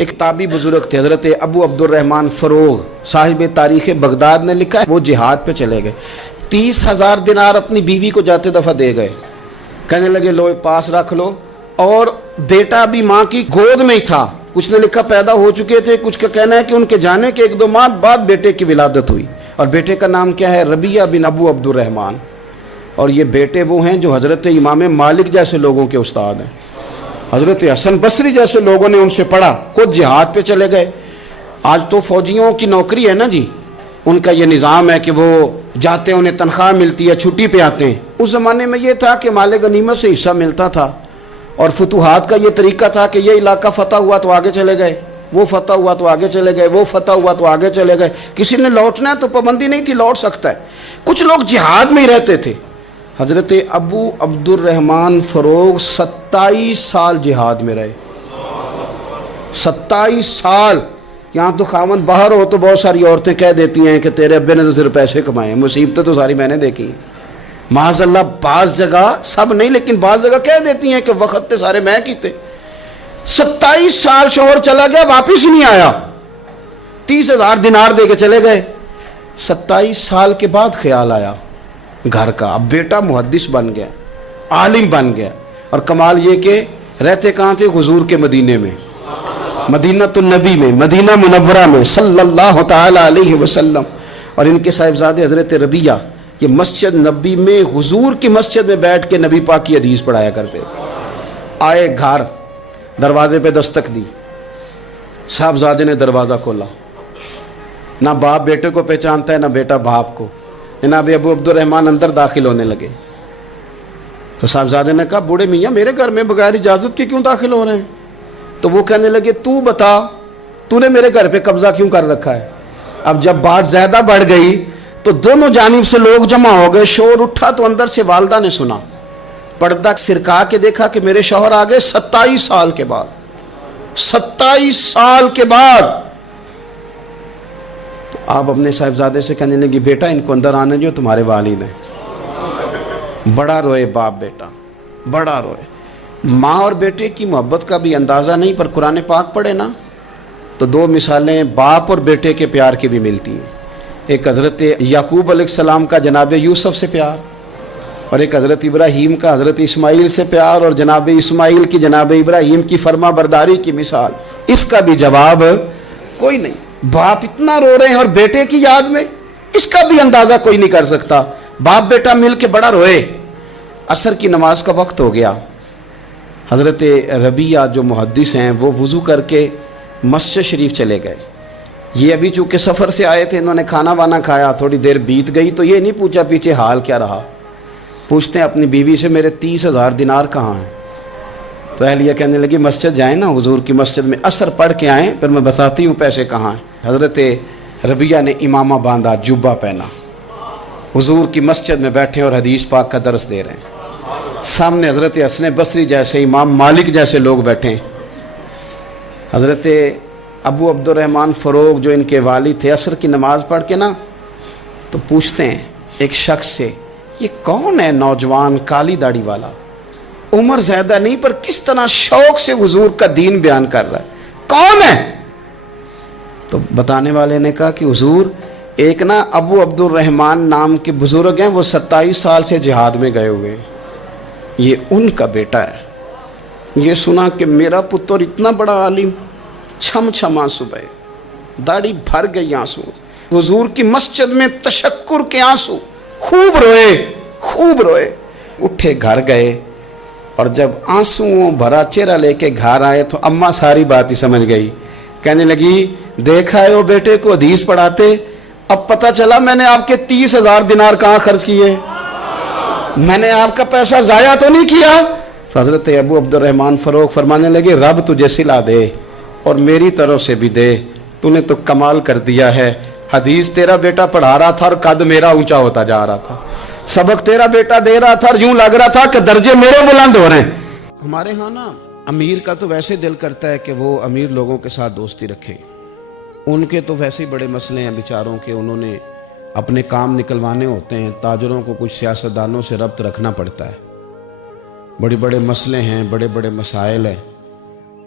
ایک تابعی بزرگ تھے حضرت ابو عبدالرحمن فروغ صاحب تاریخ بغداد نے لکھا ہے، وہ جہاد پہ چلے گئے، 30,000 دینار اپنی بیوی کو جاتے دفعہ دے گئے، کہنے لگے لو پاس رکھ لو، اور بیٹا بھی ماں کی گود میں ہی تھا، کچھ نے لکھا پیدا ہو چکے تھے، کچھ کا کہنا ہے کہ ان کے جانے کے 1-2 ماہ بعد بیٹے کی ولادت ہوئی، اور بیٹے کا نام کیا ہے؟ ربیعہ بن ابو عبدالرحمن، اور یہ بیٹے وہ ہیں جو حضرت امام مالک جیسے لوگوں کے استاد ہیں، حضرت حسن بصری جیسے لوگوں نے ان سے پڑھا، خود جہاد پہ چلے گئے۔ آج تو فوجیوں کی نوکری ہے نا جی، ان کا یہ نظام ہے کہ وہ جاتے ہیں، انہیں تنخواہ ملتی ہے، چھٹی پہ آتے ہیں۔ اس زمانے میں یہ تھا کہ مال غنیمت سے حصہ ملتا تھا، اور فتوحات کا یہ طریقہ تھا کہ یہ علاقہ فتح ہوا تو آگے چلے گئے، وہ فتح ہوا تو آگے چلے گئے، وہ فتح ہوا تو آگے چلے گئے، کسی نے لوٹنا ہے تو پابندی نہیں تھی، لوٹ سکتا ہے۔ کچھ لوگ جہاد میں ہی رہتے تھے۔ حضرت ابو عبدالرحمن فروغ 27 سال جہاد میں رہے، 27 سال۔ یہاں تو خاوند باہر ہو تو بہت ساری عورتیں کہہ دیتی ہیں کہ تیرے ابے نے تو صرف پیسے کمائے، مصیبتیں تو ساری میں نے دیکھی ہیں، معاذ اللہ۔ بعض جگہ، سب نہیں لیکن بعض جگہ کہہ دیتی ہیں کہ وقت تے سارے میں کیتے۔ 27 سال شوہر چلا گیا، واپس ہی نہیں آیا، 30,000 دینار دے کے چلے گئے۔ 27 سال کے بعد خیال آیا گھر کا، اب بیٹا محدث بن گیا، عالم بن گیا، اور کمال یہ کہ رہتے کہاں تھے؟ حضور کے مدینے میں، مدینہ النبی میں، مدینہ منورہ میں صلی اللہ تعالی علیہ وسلم۔ اور ان کے صاحبزادے حضرت ربیعہ یہ مسجد نبی میں، حضور کی مسجد میں بیٹھ کے نبی پاک کی حدیث پڑھایا کرتے۔ آئے گھر، دروازے پہ دستک دی، صاحبزادے نے دروازہ کھولا، نہ باپ بیٹے کو پہچانتا ہے نہ بیٹا باپ کو۔ جناب ابو عبدالرحمن اندر داخل ہونے لگے تو صاحبزادے نے کہا بوڑھے میاں میرے گھر میں بغیر اجازت کے کیوں داخل ہو رہے ہیں؟ تو وہ کہنے لگے تو بتا، تو نے میرے گھر پہ قبضہ کیوں کر رکھا ہے؟ اب جب بات زیادہ بڑھ گئی تو دونوں جانب سے لوگ جمع ہو گئے، شور اٹھا تو اندر سے والدہ نے سنا، پردہ سرکا کے دیکھا کہ میرے شوہر آ گئے 27 سال کے بعد، 27 سال کے بعد۔ تو آپ اپنے صاحبزادے سے کہنے لگی بیٹا ان کو اندر آنے جو، تمہارے والد ہیں۔ بڑا روئے باپ بیٹا، بڑا روئے۔ ماں اور بیٹے کی محبت کا بھی اندازہ نہیں، پر قرآن پاک پڑھے نا تو 2 مثالیں باپ اور بیٹے کے پیار کی بھی ملتی ہیں۔ ایک حضرت یعقوب علیہ السلام کا جناب یوسف سے پیار، اور ایک حضرت ابراہیم کا حضرت اسماعیل سے پیار، اور جناب اسماعیل کی جناب ابراہیم کی فرما برداری کی مثال، اس کا بھی جواب کوئی نہیں۔ باپ اتنا رو رہے ہیں اور بیٹے کی یاد میں، اس کا بھی اندازہ کوئی نہیں کر سکتا۔ باپ بیٹا مل کے بڑا روئے۔ عصر کی نماز کا وقت ہو گیا، حضرت ربیعہ جو محدث ہیں وہ وضو کر کے مسجد شریف چلے گئے۔ یہ ابھی چونکہ سفر سے آئے تھے، انہوں نے کھانا وانا کھایا، تھوڑی دیر بیت گئی تو یہ نہیں پوچھا پیچھے حال کیا رہا، پوچھتے ہیں اپنی بیوی سے میرے 30,000 دینار کہاں ہیں؟ تو اہلیہ کہنے لگی مسجد جائیں نا، حضور کی مسجد میں عصر پڑھ کے آئیں، پھر میں بتاتی ہوں پیسے کہاں ہیں۔ حضرت ربیعہ نے امامہ باندھا، جبہ پہنا، حضور کی مسجد میں بیٹھے اور حدیث پاک کا درس دے رہے ہیں۔ سامنے حضرت حسن بصری جیسے، امام مالک جیسے لوگ بیٹھے ہیں۔ حضرت ابو عبدالرحمن فروغ جو ان کے والد تھے، عصر کی نماز پڑھ کے نا تو پوچھتے ہیں ایک شخص سے یہ کون ہے نوجوان کالی داڑھی والا، عمر زیادہ نہیں پر کس طرح شوق سے حضور کا دین بیان کر رہا ہے، کون ہے؟ تو بتانے والے نے کہا کہ حضور ایک نا ابو عبدالرحمن نام کے بزرگ ہیں، وہ 27 سال سے جہاد میں گئے ہوئے ہیں، یہ ان کا بیٹا ہے۔ یہ سنا کہ میرا پتر اتنا بڑا عالم، چھم چھم آنسو بہے، داڑھی بھر گئی آنسو، حضور کی مسجد میں تشکر کے آنسو، خوب روئے، خوب روئے۔ اٹھے گھر گئے، اور جب آنسوؤں بھرا چہرہ لے کے گھر آئے تو اماں ساری بات ہی سمجھ گئی، کہنے لگی دیکھا ہے وہ بیٹے کو حدیث پڑھاتے، اب پتہ چلا میں نے آپ کے 30,000 دینار کہاں خرچ کیے، میں نے آپ کا پیسہ ضائع تو نہیں کیا۔ تو حضرت ابو عبدالرحمن فروغ فرمانے لگے رب تجھے صلہ دے اور میری طرف سے بھی دے، تو نے تو کمال کر دیا ہے۔ حدیث تیرا بیٹا پڑھا رہا تھا اور قد میرا اونچا ہوتا جا رہا تھا، سبق تیرا بیٹا دے رہا تھا اور یوں لگ رہا تھا کہ درجے میرے بلند ہو رہے ہیں۔ ہمارے ہاں نا امیر کا تو ویسے دل کرتا ہے کہ وہ امیر لوگوں کے ساتھ دوستی رکھے، ان کے تو ویسے ہی بڑے مسئلے ہیں بیچاروں کے، انہوں نے اپنے کام نکلوانے ہوتے ہیں، تاجروں کو کچھ سیاستدانوں سے ربط رکھنا پڑتا ہے، بڑے بڑے مسئلے ہیں، بڑے بڑے مسائل ہیں،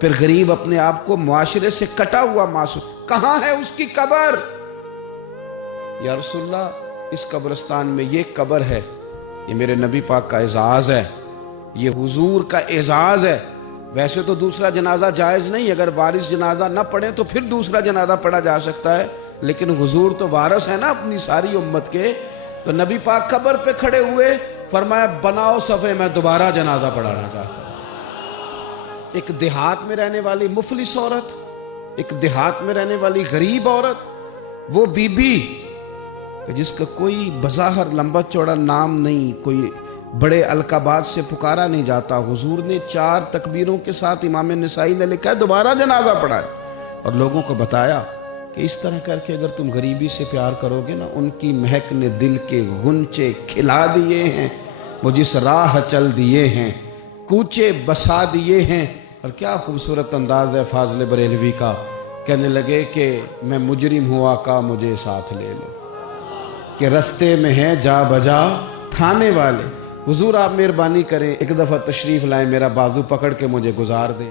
پھر غریب اپنے آپ کو معاشرے سے کٹا ہوا محسوس، کہاں ہے اس کی قبر؟ یا رسول اللہ اس قبرستان میں یہ قبر ہے، یہ میرے نبی پاک کا اعزاز ہے، یہ حضور کا اعزاز ہے۔ ویسے تو دوسرا جنازہ جائز نہیں، اگر وارث جنازہ نہ پڑھے تو پھر دوسرا جنازہ پڑھا جا سکتا ہے، لیکن حضور تو وارث ہے نا اپنی ساری امت کے۔ تو نبی پاک قبر پہ کھڑے ہوئے، فرمایا بناؤ صفے، میں دوبارہ جنازہ پڑھانا چاہتا ہوں۔ ایک دیہات میں رہنے والی مفلس عورت، ایک دیہات میں رہنے والی غریب عورت، وہ بی بی جس کا کوئی بظاہر لمبا چوڑا نام نہیں، کوئی بڑے القابات سے پکارا نہیں جاتا، حضور نے 4 تکبیروں کے ساتھ امام نسائی نے لکھا ہے دوبارہ جنازہ پڑھا ہے، اور لوگوں کو بتایا کہ اس طرح کر کے اگر تم غریبی سے پیار کرو گے نا، ان کی مہک نے دل کے غنچے کھلا دیے ہیں، مجھ اس راہ چل دیے ہیں، کوچے بسا دیے ہیں۔ اور کیا خوبصورت انداز ہے فاضل بریلوی کا، کہنے لگے کہ میں مجرم ہوں آقا مجھے ساتھ لے لو، کہ رستے میں ہیں جا بجا تھانے والے۔ حضور آپ مہربانی کریں، ایک دفعہ تشریف لائیں، میرا بازو پکڑ کے مجھے گزار دیں۔